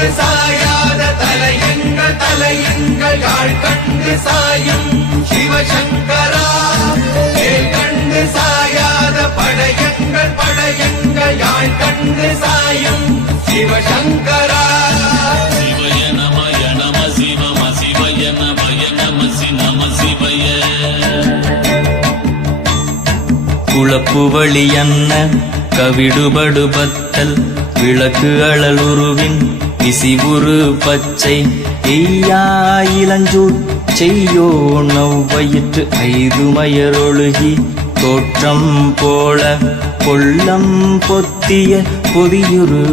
கண்டு சாயாத தலையங்கள் யாழ் கண்டு சாயும் சிவசங்கரா. வேல் கண்டு சாயாத படையங்கள் யாழ் கண்டு சாயும் சிவசங்கரா. சிவய நமய நம சிவம சிவய நமய நம நம சிவய. குளப்புவழி அன்ன கவிடுபடு பத்தல் விளக்கு அழலுருவின் விசிவுரு பச்சை எய்யா இளஞ்சூர் செய்யோ நவ்வயிற்று ஐதுமயரொழுகி தோற்றம் போல கொள்ளம் பொத்திய பொதியுரு